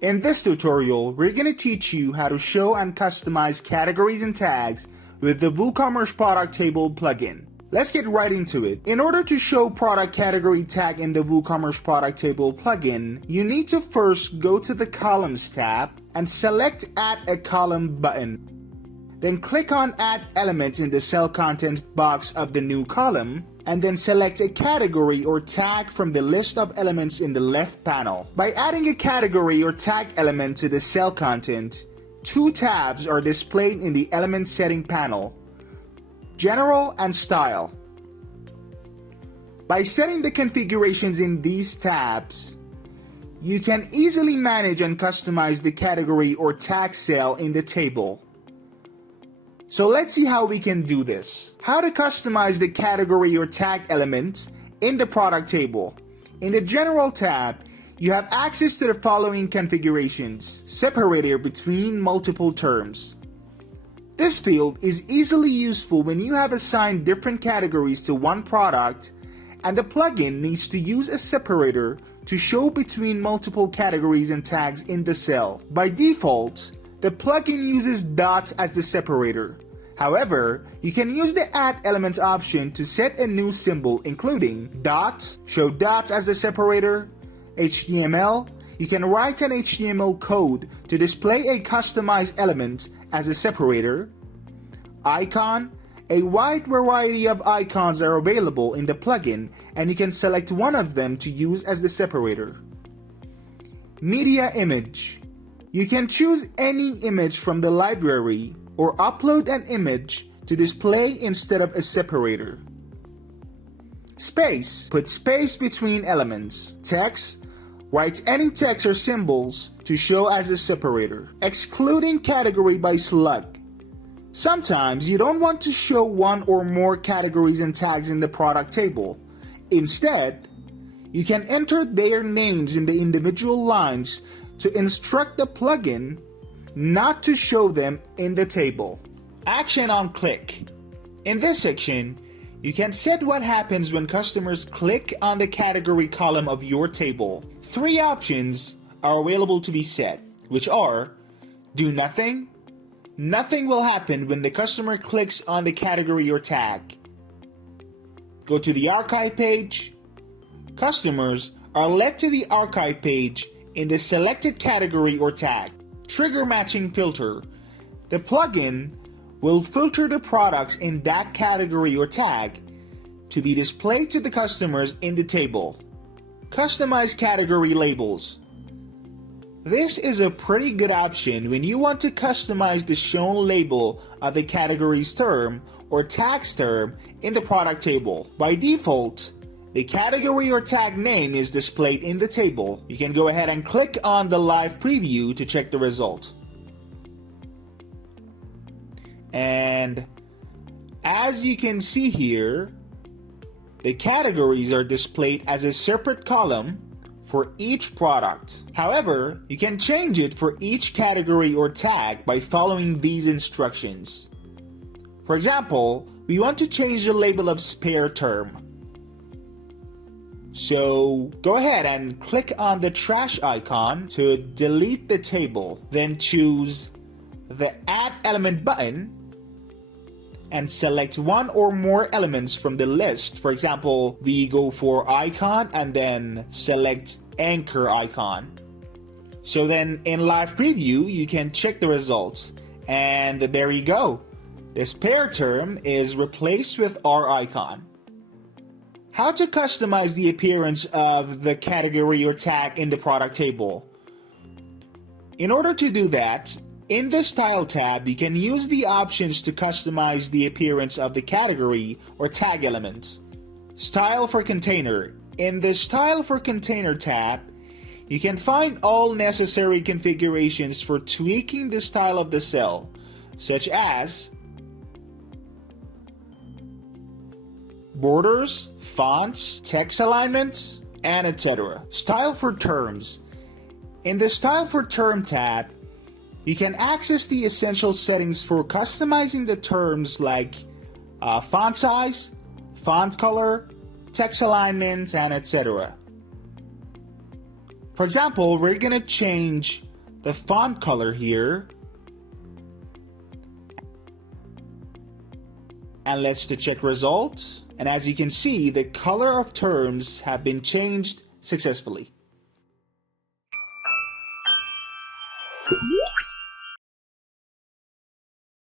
In this tutorial, we're going to teach you how to show and customize categories and tags with the WooCommerce product table plugin. Let's get right into it. In order to show product category tag in the WooCommerce product table plugin, you need to first go to the Columns tab and select Add a Column button. Then click on Add Element in the cell content box of the new column, and then select a category or tag from the list of elements in the left panel. By adding a category or tag element to the cell content, two tabs are displayed in the element setting panel: General and Style. By setting the configurations in these tabs, you can easily manage and customize the category or tag cell in the table. So let's see how we can do this. How to customize the category or tag element in the product table. In the General tab, you have access to the following configurations: separator between multiple terms. This field is easily useful when you have assigned different categories to one product and the plugin needs to use a separator to show between multiple categories and tags in the cell. By default, the plugin uses dots as the separator. However, you can use the Add Element option to set a new symbol including dots, show dots as the separator, HTML. You can write an HTML code to display a customized element as a separator, icon. A wide variety of icons are available in the plugin and you can select one of them to use as the separator. Media image. You can choose any image from the library or upload an image to display instead of a separator. Space. Put space between elements. Text. Write any text or symbols to show as a separator. Excluding category by slug. Sometimes you don't want to show one or more categories and tags in the product table. Instead, you can enter their names in the individual lines to instruct the plugin not to show them in the table. Action on click. In this section, you can set what happens when customers click on the category column of your table. Three options are available to be set, which are: do nothing. Nothing will happen when the customer clicks on the category or tag. Go to the archive page. Customers are led to the archive page in the selected category or tag. Trigger matching filter. The plugin will filter the products in that category or tag to be displayed to the customers in the table. Customize category labels. This is a pretty good option when you want to customize the shown label of the category's term or tag's term in the product table. By default, the category or tag name is displayed in the table. You can go ahead and click on the live preview to check the result. And as you can see here, the categories are displayed as a separate column for each product. However, you can change it for each category or tag by following these instructions. For example, we want to change the label of spare term. So go ahead and click on the trash icon to delete the table. Then choose the Add Element button and select one or more elements from the list. For example, we go for icon and then select anchor icon. So then in live preview, you can check the results. And there you go. The spare term is replaced with our icon. How to customize the appearance of the category or tag in the product table. In order to do that, in the Style tab, you can use the options to customize the appearance of the category or tag element. Style for container. In the Style for Container tab, you can find all necessary configurations for tweaking the style of the cell, such as borders, fonts, text alignments, and etc. Style for terms. In the Style for Term tab, you can access the essential settings for customizing the terms like font size, font color, text alignment, and etc. For example, we're going to change the font color here. And let's check results. And as you can see, the color of terms have been changed successfully.